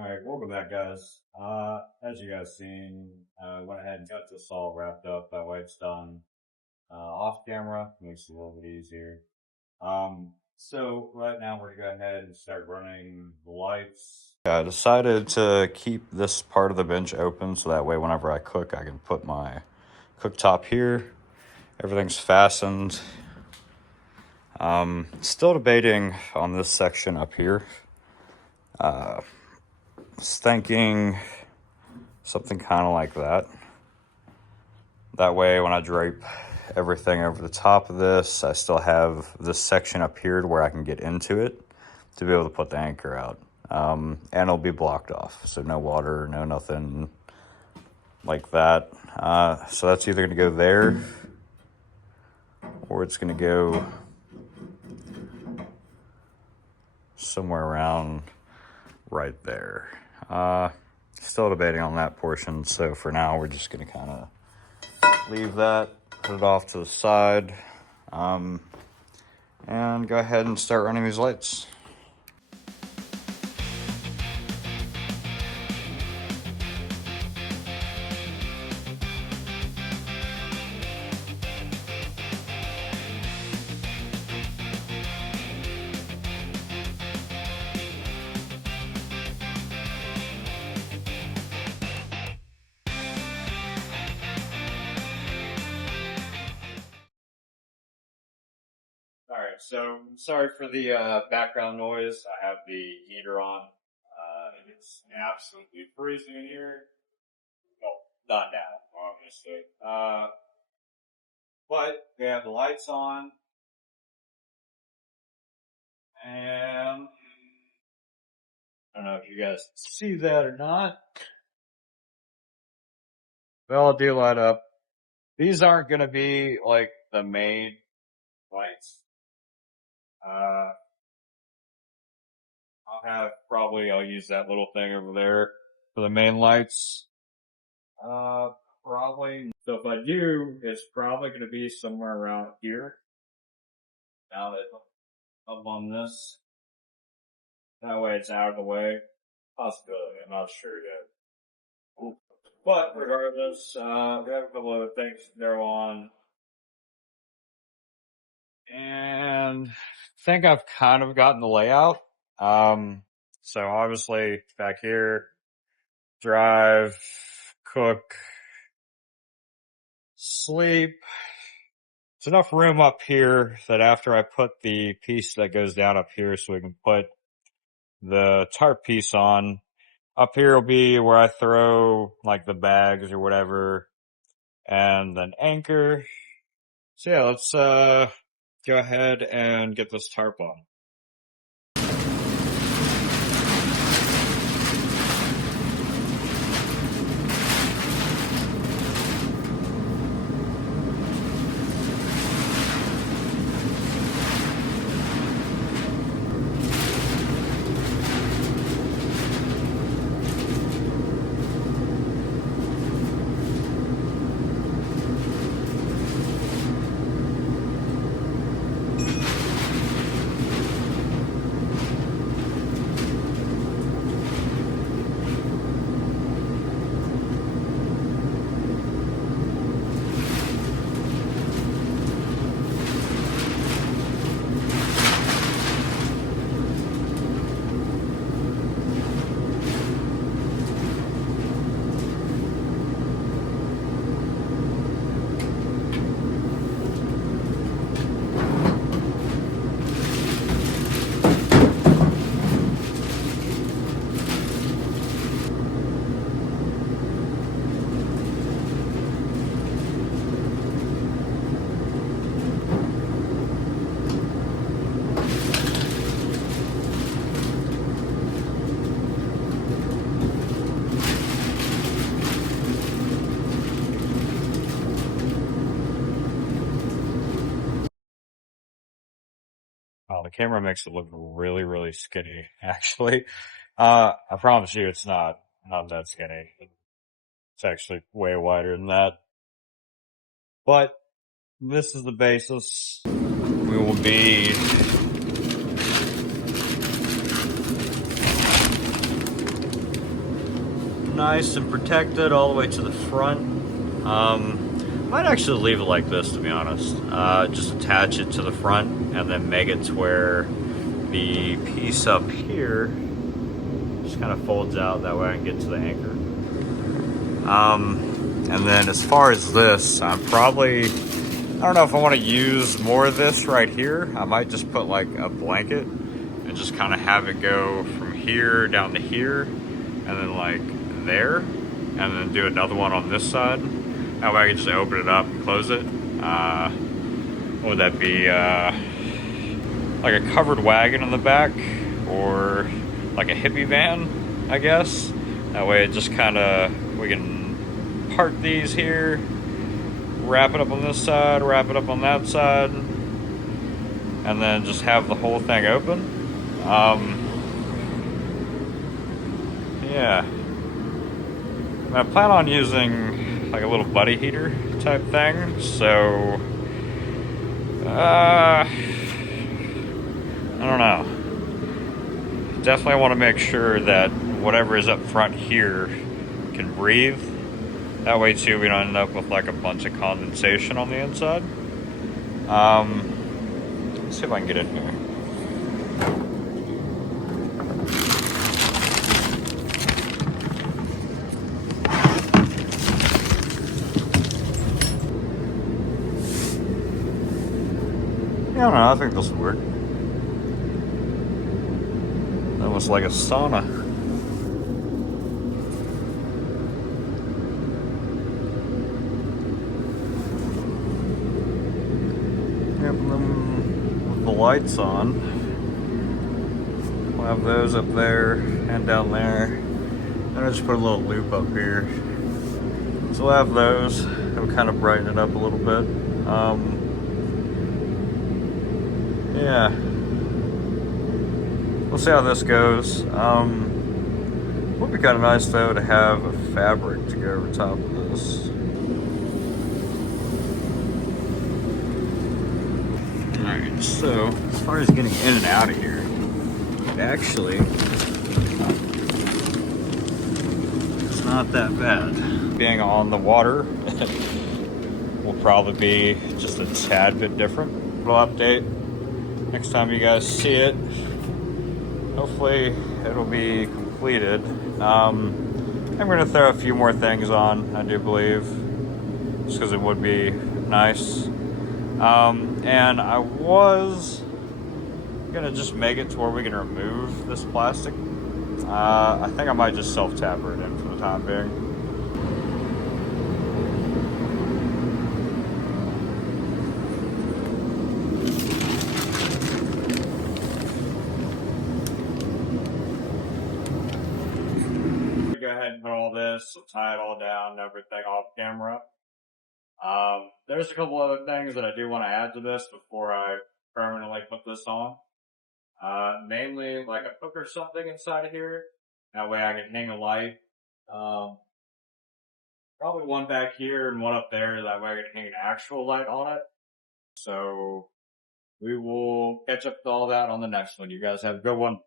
Alright, welcome back guys. As you guys seen, went ahead and got this all wrapped up, that way it's done off camera, makes it a little bit easier. So right now we're gonna go ahead and start running the lights. I decided to keep this part of the bench open so that way whenever I cook I can put my cooktop here. Everything's fastened. Still debating on this section up here. Was thinking something kind of like that. That way when I drape everything over the top of this, I still have this section up here to where I can get into it to be able to put the anchor out. And it'll be blocked off, so no water, no nothing like that. So that's either going to go there or it's going to go somewhere around right there. Still debating on that portion, so for now we're just going to kind of leave that, put it off to the side, and go ahead and start running these lights. Alright, so sorry for the background noise. I have the heater on. It's absolutely freezing in here. Well, not now, obviously. But we have the lights on. And I don't know if you guys see that or not. They all do light up. These aren't going to be like the main lights. I'll use that little thing over there for the main lights. Probably. So if I do, it's probably going to be somewhere around here. Now that up on this. That way it's out of the way. Possibility, I'm not sure yet. But regardless, we have a couple other things to throw on. And I think I've kind of gotten the layout. So obviously back here, drive, cook, sleep. There's enough room up here that after I put the piece that goes down up here so we can put the tarp piece on, up here will be where I throw like the bags or whatever and then anchor. So yeah, let's go ahead and get this tarp on. Oh, the camera makes it look really, really skinny, actually. I promise you it's not that skinny. It's actually way wider than that. But this is the basis. We will be nice and protected all the way to the front. Might actually leave it like this, to be honest. Just attach it to the front and then make it to where the piece up here just kind of folds out. That way I can get to the anchor. And then as far as this, I don't know if I want to use more of this right here. I might just put like a blanket and just kind of have it go from here down to here and then like there, and then do another one on this side. That way I can just open it up and close it. What would that be? Like a covered wagon in the back, or like a hippie van, I guess. That way it just kind of, we can park these here, wrap it up on this side, wrap it up on that side, and then just have the whole thing open. Yeah. I plan on using like a little buddy heater type thing, so I don't know. Definitely want to make sure that whatever is up front here can breathe. That way too we don't end up with like a bunch of condensation on the inside. Let's see if I can get in here. I don't know, I think this will work. Almost like a sauna. Yep, and then with the lights on, we'll have those up there and down there. And I just put a little loop up here. So we'll have those. It'll kind of brighten it up a little bit. Yeah. We'll see how this goes. Would be kind of nice though to have a fabric to go over top of this. Alright, so as far as getting in and out of here, actually, it's not that bad. Being on the water will probably be just a tad bit different. Little update next time you guys see it. Hopefully it'll be completed. I'm gonna throw a few more things on, I do believe, just because it would be nice. And I was gonna just make it to where we can remove this plastic. I think I might just self-tapper it in for the time being. Go ahead and put all this, tie it all down and everything off camera. There's a couple other things that I do want to add to this before I permanently put this on. Namely like a hook or something inside of here. That way I can hang a light. Probably one back here and one up there. That way I can hang an actual light on it. So we will catch up to all that on the next one. You guys have a good one.